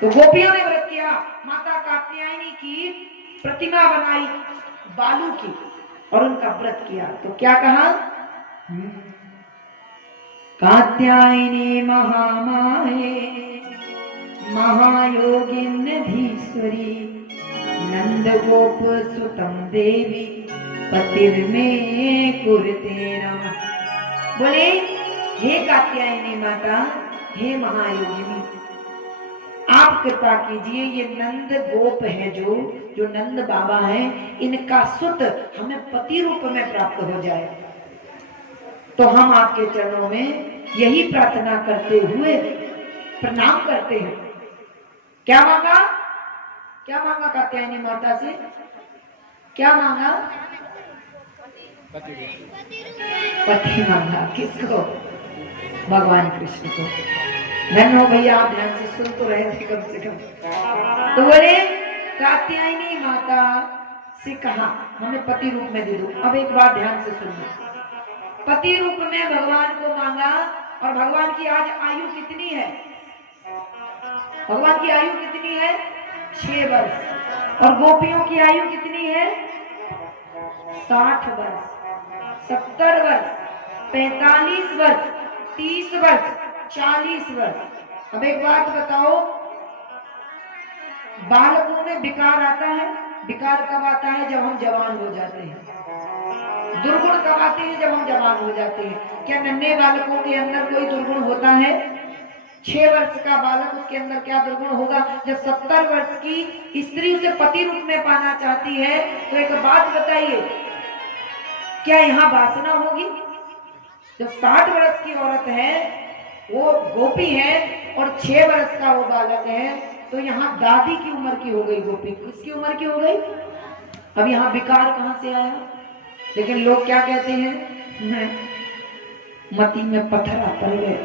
तो गोपियों ने व्रत किया, माता कात्यायनी की प्रतिमा बनाई बालू की और उनका व्रत किया। तो क्या कहा, कात्यायनी महामाये महायोगिन्यधीश्वरी नंद गोप सुतम देवी पतिर्मे कुरुते नमः। बोले हे कात्यायनी माता, हे महायोगिनी, आप कृपा कीजिए, ये नंद गोप है जो नंद बाबा हैं, इनका सुत हमें पति रूप में प्राप्त हो जाए। तो हम आपके चरणों में यही प्रार्थना करते हुए प्रणाम करते हैं। क्या मांगा, क्या मांगा कात्यायनी माता से, क्या मांगा, पति मांगा। किसको, भगवान कृष्ण को। धन्य हो भैया, आप ध्यान से सुन तो रहे थे कम से कम। तो बोले कात्यायनी माता से कहा हमें पति रूप में दे दो। अब एक बात ध्यान से सुनना, पति रूप में भगवान को मांगा, और भगवान की आज आयु कितनी है, भगवान की आयु कितनी है, 6 वर्ष, और गोपियों की आयु कितनी है, 60 वर्ष, 70 वर्ष, 45 वर्ष, 30 वर्ष, 40 वर्ष। अब एक बात बताओ, बालकों में विकार आता है, विकार कब आता है, जब हम जवान हो जाते हैं। दुर्गुण कब आते हैं, जब हम जवान हो जाते हैं। क्या नन्हे बालकों के अंदर कोई दुर्गुण होता है, 6 वर्ष का बालक, उसके अंदर क्या दुर्गुण होगा। जब 70 वर्ष की स्त्री उसे पति रूप में पाना चाहती है, तो एक बात बताइए, क्या यहाँ वासना होगी। जब 60 वर्ष की औरत है, वो गोपी है, और 6 वर्ष का वो बालक है, तो यहाँ दादी की उम्र की हो गई गोपी। किसकी उम्र की हो गई। अब यहाँ विकार कहां से आया। लेकिन लोग क्या कहते हैं, मती में पत्थर पड़ गए।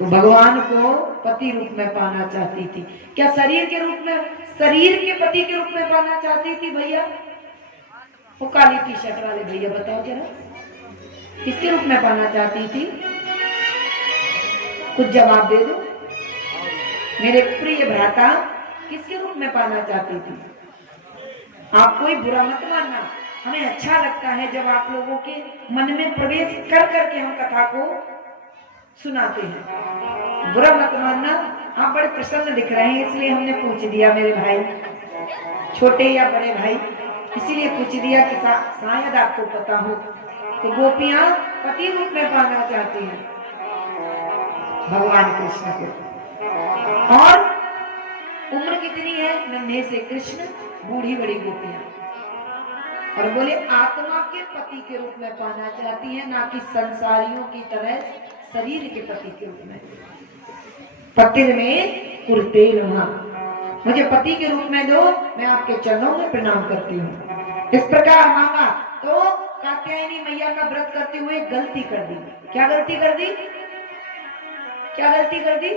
तो भगवान को पति रूप में पाना चाहती थी। क्या शरीर के रूप में, शरीर के पति के रूप में पाना चाहती थी भैया। वो काली टी शर्ट वाले भैया बताओ जरा, किसके रूप में पाना चाहती थी, कुछ जवाब दे दो मेरे प्रिय भ्राता, किसके रूप में पाना चाहती थी। आप कोई बुरा मत मानना, हमें अच्छा लगता है जब आप लोगों के मन में प्रवेश कर करके हम कथा को सुनाते हैं। बुरा मत मानना, आप बड़े प्रसन्न दिख रहे हैं, इसलिए हमने पूछ दिया मेरे भाई, छोटे या बड़े भाई, इसीलिए पूछ दिया कि शायद आपको पता हो। तो गोपियां पति रूप में पाना चाहती हैं भगवान कृष्ण को। और उम्र कितनी है, नन्हे से कृष्ण, बूढ़ी बड़ी गोपियां। और बोले आत्मा के पति के रूप में पाना चाहती है, ना कि संसारियों की तरह शरीर के पति के रूप में। पति में कुरुते नमः, मुझे पति के रूप में दो, मैं आपके चरणों में प्रणाम करती हूँ। इस प्रकार मांगा। तो कात्यायनी मैया का व्रत करते हुए गलती कर दी। क्या गलती कर दी, क्या गलती कर दी,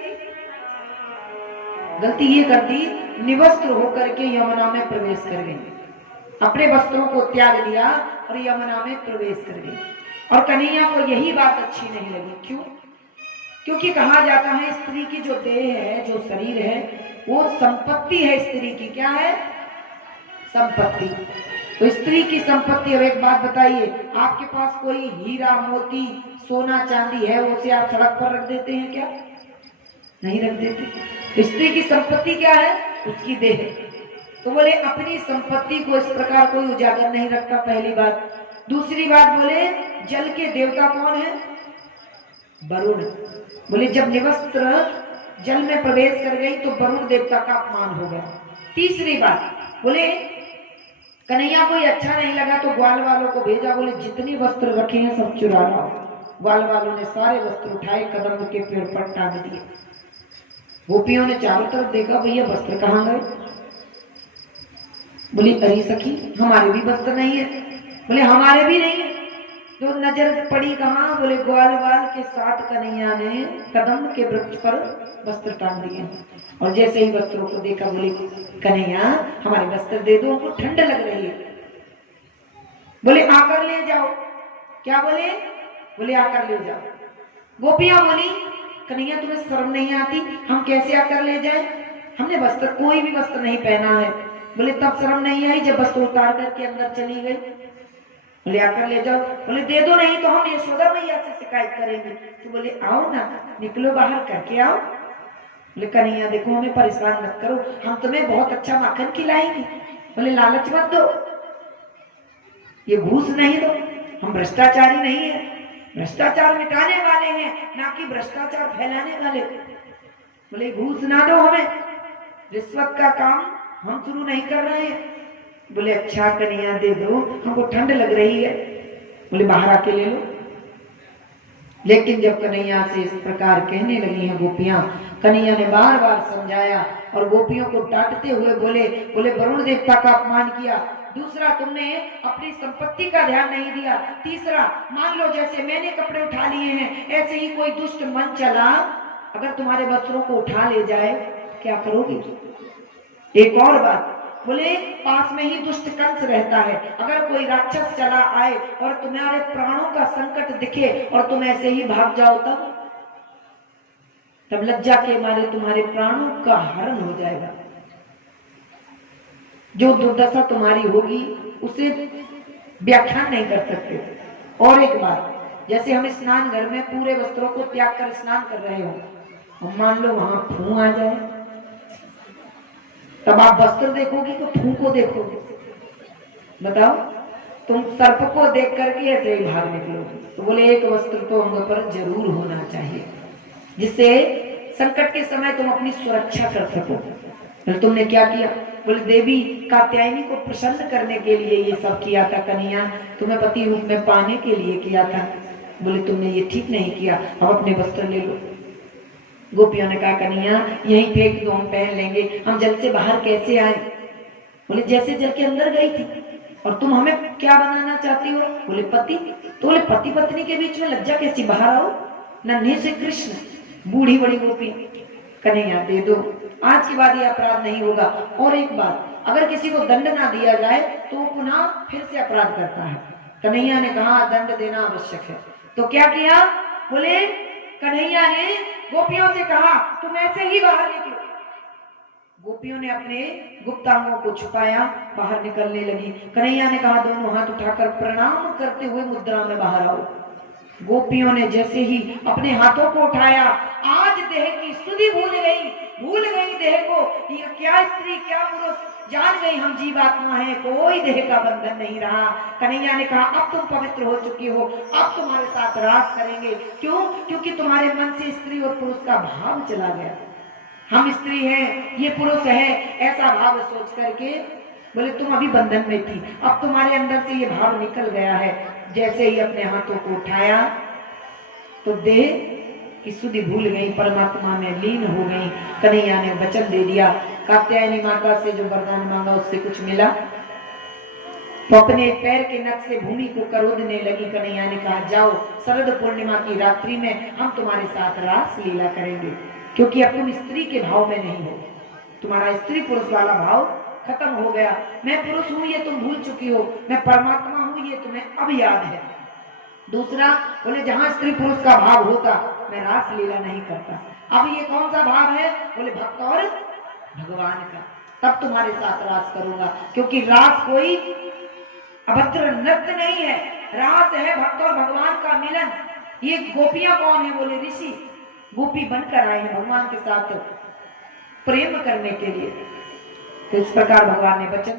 गलती ये कर दी, निवस्त्र होकर के यमुना में प्रवेश कर गई। अपने वस्त्रों को त्याग दिया और यमुना में प्रवेश कर गई। और कन्हैया को यही बात अच्छी नहीं लगी। क्यों, क्योंकि कहा जाता है स्त्री की जो देह है, जो शरीर है, वो संपत्ति है स्त्री की। क्या है, संपत्ति। तो स्त्री की संपत्ति। अब एक बात बताइए, आपके पास कोई हीरा मोती सोना चांदी है, उसे आप सड़क पर रख देते हैं क्या, नहीं रख देते। स्त्री की संपत्ति क्या है, उसकी देह। तो बोले अपनी संपत्ति को इस प्रकार कोई उजागर नहीं रखता, पहली बात। दूसरी बात बोले जल के देवता कौन है, वरुण। बोले जब निवस्त्र जल में प्रवेश कर गई तो वरुण देवता का अपमान हो गया। तीसरी बात बोले कन्हैया कोई अच्छा नहीं लगा तो ग्वाल वालों को भेजा, बोले जितनी वस्त्र रखे हैं सब चुरा लाओ। ग्वाल वालों ने सारे वस्त्र उठाए, कदम के पेड़ पर टांग दिए। गोपियों ने चारों तरफ देखा, भैया वस्त्र कहाँ गए। बोली अरे सखी हमारे भी वस्त्र नहीं है। बोले हमारे भी नहीं है। तो नजर पड़ी कहाँ, बोले ग्वाल वाल के साथ कन्हैया ने कदम के वृक्ष पर वस्त्र टांग दिए। और जैसे ही वस्त्रों को देखा, बोले कन्हैया हमारे वस्त्र दे दो, हमको ठंड लग रही है। बोले आकर ले जाओ। क्या बोले, बोले आकर ले जाओ। गोपियां बोली कन्हैया तुम्हें शर्म नहीं आती, हम कैसे आकर ले जाए? हमने वस्त्र कोई भी वस्त्र नहीं पहना है। बोले तब शर्म नहीं आई जब वस्त्र उतार करके अंदर चली गई? बोले आकर ले जाओ। बोले दे दो, नहीं तो हम यशोदा मैया से शिकायत करेंगे। तो बोले आओ ना, निकलो बाहर करके आओ। बोले कन्हैया देखो हमें परेशान मत करो, हम तुम्हें बहुत अच्छा माखन खिलाएंगे। बोले लालच मत दो, ये घूस नहीं दो, हम भ्रष्टाचारी नहीं है, भ्रष्टाचार मिटाने वाले हैं, ना कि भ्रष्टाचार फैलाने वाले। बोले घूस ना दो हमें, रिश्वत का काम हम शुरू नहीं कर रहे हैं। बोले अच्छा कन्हैया दे दो, हमको ठंड लग रही है। बोले बाहर आके ले लो। लेकिन जब कन्हैया से इस प्रकार कहने लगी हैं गोपियां, कन्हैया ने बार बार समझाया और गोपियों को डांटते हुए बोले वरुण देवता का अपमान किया, दूसरा तुमने अपनी संपत्ति का ध्यान नहीं दिया, तीसरा मान लो जैसे मैंने कपड़े उठा लिए हैं ऐसे ही कोई दुष्ट मन चला अगर तुम्हारे वस्त्रों को उठा ले जाए क्या करोगी? एक और बात, बोले पास में ही दुष्ट कंस रहता है, अगर कोई राक्षस चला आए और तुम्हारे प्राणों का संकट दिखे और तुम ऐसे ही भाग जाओ तब लज्जा के मारे तुम्हारे प्राणों का हरण हो जाएगा। जो दुर्दशा तुम्हारी होगी उसे व्याख्यान नहीं कर सकते। और एक बात, जैसे हम स्नान घर में पूरे वस्त्रों को त्याग कर स्नान कर रहे हो और मान लो वहां फू आ जाए, तब आप वस्त्र देखोगे तो फू को देखोगे? बताओ, तुम सर्प को देख करके ऐसे ही भाग निकलोगे। तो बोले एक वस्त्र तो हम पर जरूर होना चाहिए जिससे संकट के समय तुम अपनी सुरक्षा कर सको। फिर तुमने क्या किया? बोले देवी कात्यायनी को प्रसन्न करने के लिए ये सब किया था कन्हैया, तुम्हें पति रूप में पाने के लिए किया था। बोले तुमने ये ठीक नहीं किया, अब अपने वस्त्र ले लो। गोपियों ने कहा कन्हैया यहीं फेंक दो, हम पहन लेंगे, हम जल से बाहर कैसे आए? बोले जैसे जल के अंदर गई थी। और तुम हमें क्या बनाना चाहती हो? बोले पति। तो बोले पति पत्नी के बीच में लज्जा कैसी, बाहर आओ। नन्हे से कृष्ण, बूढ़ी बड़ी गोपी, कन्हैया दे दो, आज के बाद ये अपराध नहीं होगा। और एक बात, अगर किसी को दंड ना दिया जाए तो वो पुनः फिर से अपराध करता है। कन्हैया ने कहा दंड देना आवश्यक है। तो क्या किया? बोले कन्हैया ने गोपियों से कहा तुम ऐसे ही बाहर निकलो। गोपियों ने अपने गुप्तांगों को छुपाया, बाहर निकलने लगी। कन्हैया ने कहा दोनों हाथ उठाकर प्रणाम करते हुए मुद्रा में बाहर आओ। गोपियों ने जैसे ही अपने हाथों को उठाया, आज देह की स्तुति भूल गई देह को। ये क्या स्त्री क्या पुरुष, जान गई हम जीवात्मा है, कोई देह का बंधन नहीं रहा। कन्हैया ने कहा अब तुम पवित्र हो चुकी हो, अब तुम्हारे साथ रास करेंगे। क्यों? क्योंकि तुम्हारे मन से स्त्री और पुरुष का भाव चला गया। हम स्त्री हैं, ये पुरुष है, ऐसा भाव सोच करके बोले तुम अभी बंधन में थी, अब तुम्हारे अंदर से ये भाव निकल गया है। जैसे ही अपने हाथों को उठाया तो देह की सुधि भूल गई, परमात्मा में लीन हो गई। कन्हैया ने वचन दे दिया, कात्यायनी माता से जो वरदान मांगा उससे कुछ मिला तो अपने पैर के नख से भूमि को करोदने लगी। कन्हैया ने कहा जाओ, शरद पूर्णिमा की रात्रि में हम तुम्हारे साथ रास लीला करेंगे, क्योंकि अब तुम स्त्री के भाव में नहीं हो, तुम्हारा स्त्री पुरुष वाला भाव खत्म हो गया। मैं पुरुष हूं ये तुम भूल चुकी हो, मैं परमात्मा हूं ये तुम्हें अब याद है। दूसरा बोले जहां स्त्री पुरुष का भाव होता मैं रास लीला नहीं करता। अब ये कौन सा भाव है? बोले भक्त और भगवान का, तब तुम्हारे साथ रास करूंगा, क्योंकि रास कोई अभद्र नृत्य नहीं है, रास है भक्त और भगवान का मिलन। ये गोपियां कौन है? बोले ऋषि गोपी बनकर आए हैं भगवान के साथ प्रेम करने के लिए। तो इस प्रकार भगवान ने वचन